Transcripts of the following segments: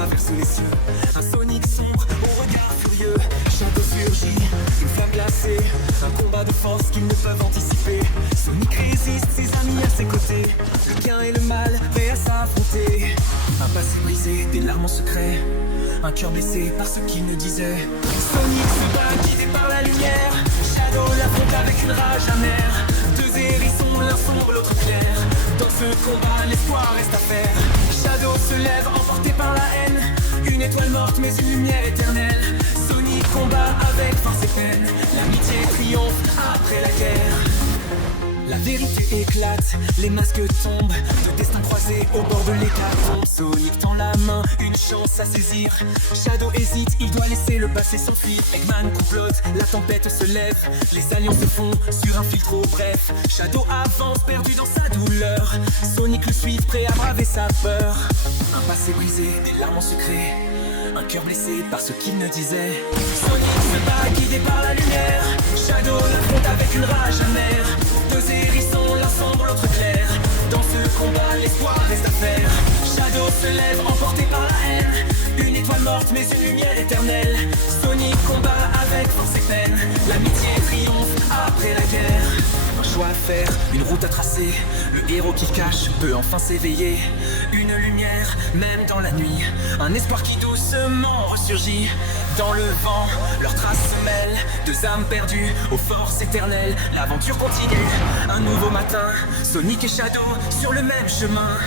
traverse les cieux. Un Sonic sombre au regard furieux. Shadow surgit, une flamme glacée. Un combat de force qu'ils ne peuvent anticiper. Sonic résiste, ses amis à ses côtés. Le bien et le mal, prêts à s'affronter. Un passé brisé, des larmes en secret. Un cœur blessé par ce qu'il ne disait. Sonic se bat guidé par la lumière. Shadow l'affronte avec une rage amère. Deux hérissons, l'un sombre, l'autre clair. Dans ce combat, l'espoir reste à faire. Shadow se lève, emporté par la haine. Une étoile morte, mais une lumière éternelle. Sonic combat avec force et peine. L'amitié triomphe après la guerre. La vérité éclate, les masques tombent. Deux destins croisés au bord de l'hécatombe. Sonic tend la main, une chance à saisir. Shadow hésite, il doit laisser le passé s'enfuir. Eggman complote, la tempête se lève. Les alliances se font sur un fil trop bref. Shadow avance, perdu dans sa douleur. Sonic le suit, prêt à braver sa peur. Un passé brisé, des larmes en secret. Un cœur blessé par ce qu'il ne disait. Sonic se bat, guidé par la lumière. Shadow l'affronte avec une rage amère. Deux hérissons, l'un sombre, l'autre clair. Dans ce combat, l'espoir reste à faire. Shadow se lève, emporté par la haine. Une étoile morte, mais une lumière éternelle. Sonic combat avec force et peine. L'amitié triomphe après la guerre. Un choix à faire, une route à tracer. Le héros qui cache peut enfin s'éveiller. Une lumière, même dans la nuit. Un espoir qui doucement ressurgit. Dans le vent, leurs traces se mêlent. Deux âmes perdues aux forces éternelles. L'aventure continue, un nouveau matin. Sonic et Shadow sur le même chemin.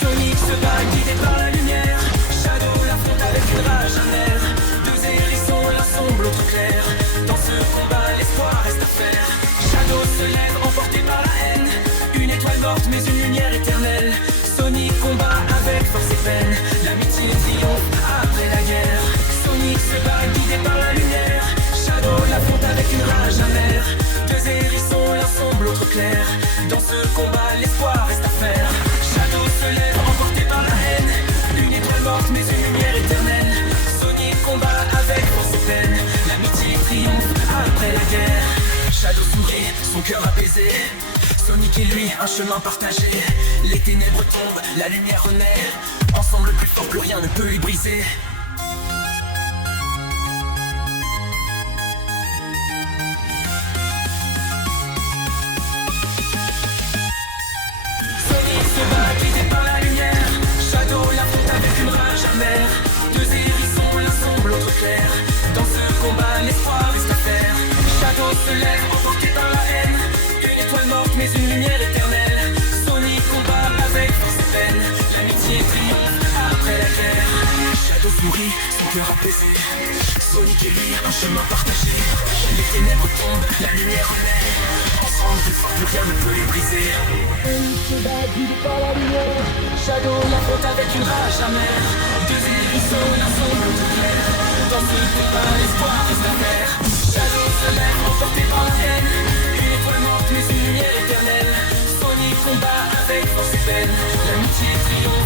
Sonic se bat guidé par la lumière. Shadow l'affronte avec une rage amère. Deux hérissons, l'un sombre, l'autre clair. Dans ce combat, l'espoir reste à faire. Shadow se lève, emporté par la haine. Une étoile morte, mais une lumière éternelle. Sonic combat avec force et peine. L'amitié triomphe après la guerre. Sonic se bat guidé par la lumière. Shadow l'affronte avec une rage amère. Deux hérissons, l'un sombre, l'autre clair. Dans ce combat, l'espoir reste à faire. Shadow se lève, emporté par la haine. Une étoile morte, mais une lumière éternelle. Sonic combat avec force et peine. L'amitié triomphe après la guerre. Shadow sourit, son cœur apaisé. Sonic et lui, un chemin partagé. Les ténèbres tombent, la lumière renaît. Ensemble plus fort, plus rien ne peut y briser. Sonic se bat guidé par la lumière. Shadow l'affronte avec une rage amère. Deux hérissons, l'un sombre, l'autre clair. Dans ce combat, l'espoir reste à faire. Shadow se lève, emporté par la haine. Une étoile morte, mais une lumière éternelle. Sonic combat avec force et peine. L'amitié triomphe après la guerre. Shadow sourit, son cœur apaisé. Sonic et lui, un chemin partagé. Les ténèbres tombent, la lumière renaît. Ensemble, plus fort, plus rien ne peut les briser. Sonic se bat guidé par la lumière. Shadow l'affronte avec une rage amère. Deux hérissons, l'un sombre, l'autre clair. Dans ce combat, l'espoir reste à faire. Shadow se lève, emporté par la haine. Une étoile morte, mais une lumière éternelle. Sonic combat avec force et peine. L'amitié triomphe